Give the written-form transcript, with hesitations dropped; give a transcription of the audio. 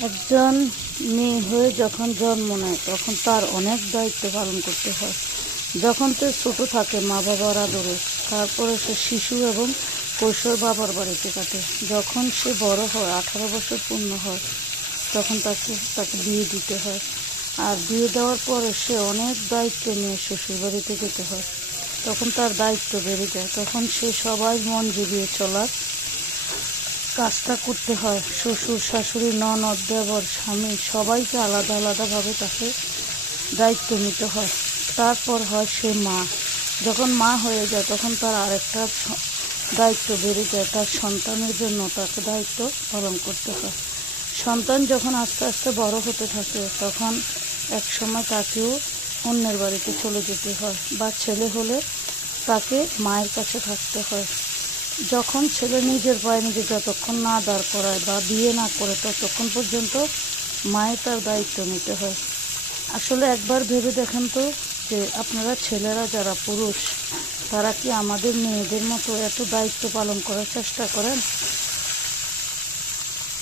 একজন মেয়ে হয়ে যখন জন্ম নেয় তখন তার অনেক দায়িত্ব পালন করতে হয়। যখন সে ছোটো থাকে মা বাবার আদরে, তারপরে সে শিশু এবং কৈশোর বাবার বাড়িতে কাটে। যখন সে বড় হয়, 18 বছর পূর্ণ হয়, তখন তাকে বিয়ে দিতে হয়। আর বিয়ে দেওয়ার পরে সে অনেক দায়িত্ব নিয়ে শ্বশুর বাড়িতে যেতে হয়। তখন তার দায়িত্ব বেড়ে যায়। তখন সে সবাই মন জুগিয়ে চলার কাজটা করতে হয়। শ্বশুর শাশুড়ি ননদ দেবর স্বামী সবাইকে আলাদা আলাদাভাবে তাকে দায়িত্ব নিতে হয়। তারপর হয় সে মা। যখন মা হয়ে যায় তখন তার আরেকটা দায়িত্ব বেড়ে যায়। তার সন্তানের জন্য তাকে দায়িত্ব পালন করতে হয়। সন্তান যখন আস্তে আস্তে বড় হতে থাকে তখন এক সময় তাকেও অন্যের বাড়িতে চলে যেতে হয়, বা ছেলে হলে তাকে মায়ের কাছে থাকতে হয়। যখন ছেলে নিজের পায়ে নিজে যতক্ষণ না দাঁড় করায় বা বিয়ে না করে ততক্ষণ পর্যন্ত মায়ের তার দায়িত্ব নিতে হয়। আসলে একবার ভেবে দেখেন তো, যে আপনারা ছেলেরা যারা পুরুষ, তারা কি আমাদের মেয়েদের মতো এত দায়িত্ব পালন করার চেষ্টা করেন?